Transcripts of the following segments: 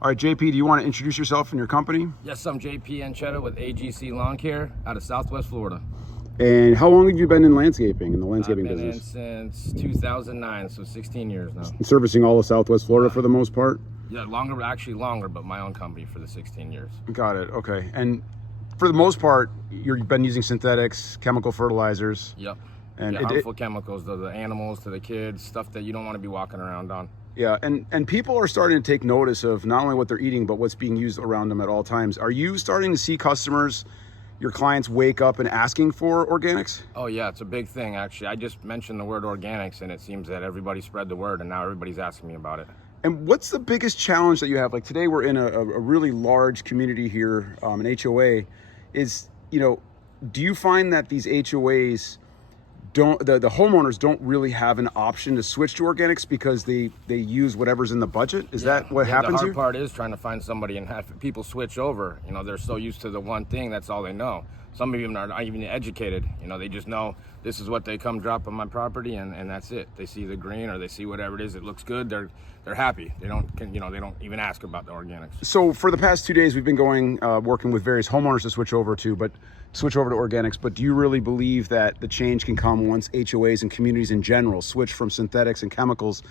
All right, JP, do you want to introduce yourself and your company? Yes, I'm JP Anchetta with AGC Lawn Care out of Southwest Florida. And how long have you been in landscaping, in the landscaping I've been business? in since 2009, so 16 years now. Servicing all of Southwest Florida for the most part? Yeah, actually longer, but my own company for the 16 years. Got it, okay. And for the most part, you've been using synthetics, chemical fertilizers. Yep. And yeah, harmful chemicals to the animals, to the kids, stuff that you don't want to be walking around on. Yeah, and people are starting to take notice of not only what they're eating, but what's being used around them at all times. Are you starting to see customers, your clients, wake up and asking for organics? Oh yeah, it's a big thing actually. I just mentioned the word organics and it seems that everybody spread the word and now everybody's asking me about it. And what's the biggest challenge that you have? Like today we're in a really large community here, an HOA. Is, do you find that these HOAs don't, the homeowners don't really have an option to switch to organics because they use whatever's in the budget? Is that what happens here? The hard part is trying to find somebody and have people switch over. They're so used to the one thing, that's all they know. Some of them are not even educated. They just know this is what they come drop on my property and that's it. They see the green or they see whatever it is, it looks good, they're happy. They don't even ask about the organics. So for the past 2 days, we've been working with various homeowners to switch over to organics. But do you really believe that the change can come once HOAs and communities in general switch from synthetics and chemicals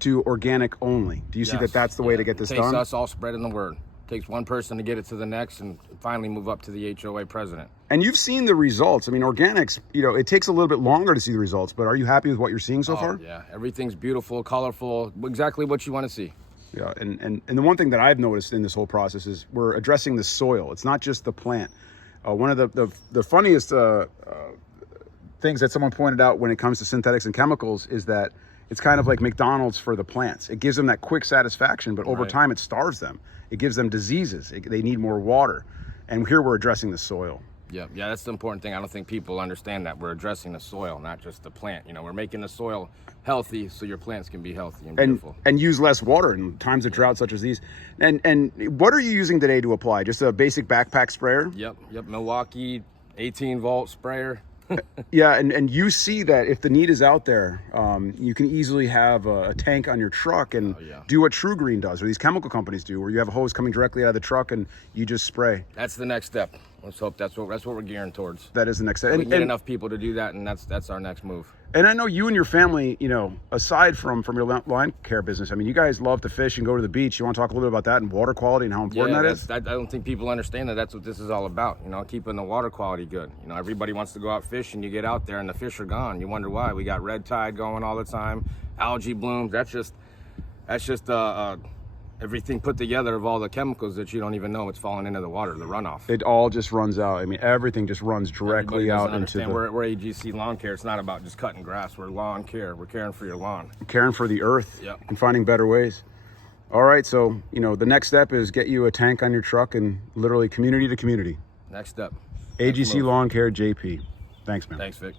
to organic only? Do you see that that's the way to get this done? It takes us all spreading the word. It takes one person to get it to the next and finally move up to the HOA president. And you've seen the results. I mean, organics, it takes a little bit longer to see the results, but are you happy with what you're seeing so far? Yeah, everything's beautiful, colorful, exactly what you want to see. Yeah, and the one thing that I've noticed in this whole process is we're addressing the soil. It's not just the plant. One of the funniest things that someone pointed out when it comes to synthetics and chemicals is that it's kind of like McDonald's for the plants. It gives them that quick satisfaction, but over time it starves them. It gives them diseases. They need more water. And here we're addressing the soil. Yeah, that's the important thing. I don't think people understand that we're addressing the soil, not just the plant. We're making the soil healthy so your plants can be healthy and beautiful. And use less water in times of drought such as these. And what are you using today to apply? Just a basic backpack sprayer? Yep, Milwaukee 18-volt sprayer. Yeah, and you see that if the need is out there, you can easily have a tank on your truck and do what True Green does, or these chemical companies do, where you have a hose coming directly out of the truck and you just spray. That's the next step. Let's hope that's what we're gearing towards. That is the next step. We can get enough people to do that, and that's our next move. And I know you and your family, aside from your lawn care business, I mean, you guys love to fish and go to the beach. You want to talk a little bit about that and water quality and how important that is? I don't think people understand that that's what this is all about, keeping the water quality good. Everybody wants to go out fishing, you get out there and the fish are gone. You wonder why. We got red tide going all the time, algae blooms. That's just everything put together of all the chemicals that you don't even know it's falling into the water, the runoff. It all just runs out. I mean, everything just runs directly out into the... We're AGC Lawn Care. It's not about just cutting grass. We're lawn care. We're caring for your lawn. Caring for the earth. Yep. And finding better ways. All right, so, the next step is get you a tank on your truck and literally community to community. Next step. AGC Lawn Care, JP. Thanks, man. Thanks, Vic.